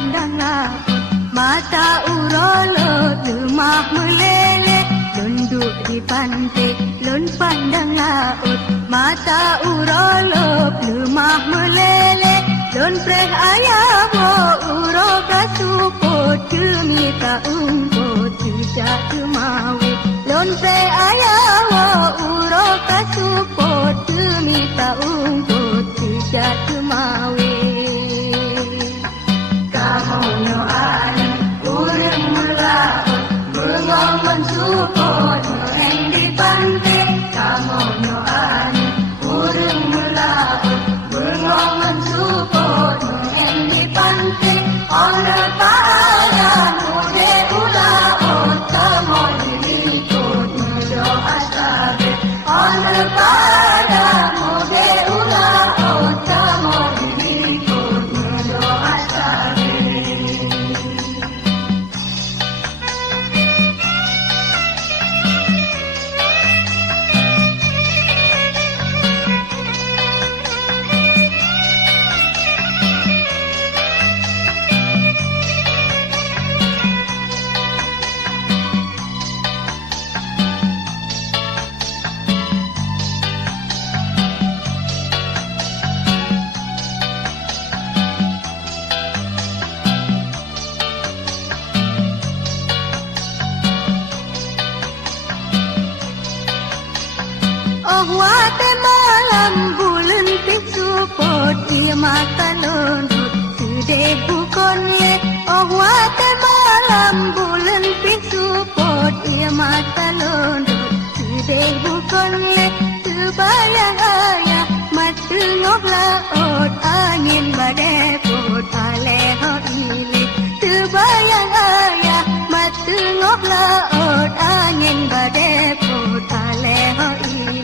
pandang laut, mata urolot lemah meleleh. Duduk di pantai, lon pandang laut, mata urolot lemah meleleh. Lon preh ayamo uro kasupot, demi kaumpot tidak kemawi. Lon preh ayamo uro kasupot, demi kaumpot tidak kemawi. Kamu noan urang melaut, bengong mensupport meng di pantai. Kamu noan urang melaut, bengong mensupport meng di pantai. Ona pada mude ulaut, kamu diikut mendoa sabar. Ona pada mude ulaut, kamu diikut mendoa sabar. Oh wate malam bulan support dia mata londot sedih bukan le. Oh wate malam bulan support dia mata londot sedih bukan le. Terbayang ayah mata ngok laut, angin badai pot alehot ile. Terbayang ayah mata ngok laut, angin badai pot alehot ile.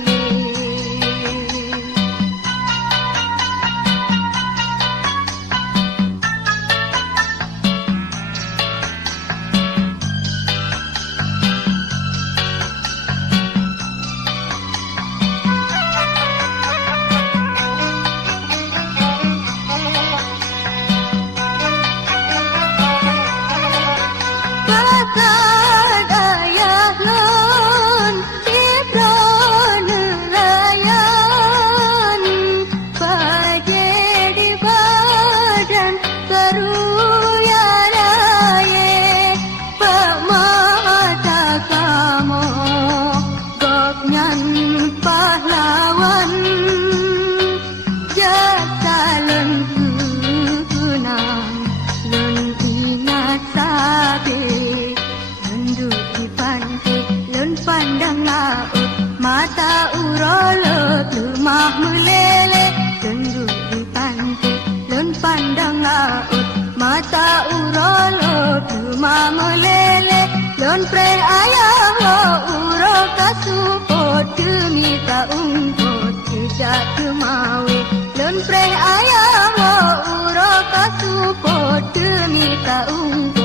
Pandang laut, mata urolot lemah meleleh. Duduk di pantai, lon pandang laut, mata urolot lemah meleleh. Lon preh ayamo uro kasupot, demi kaumpot tidak kemawi. Lon preh ayamo uro kasupot, demi kaumpot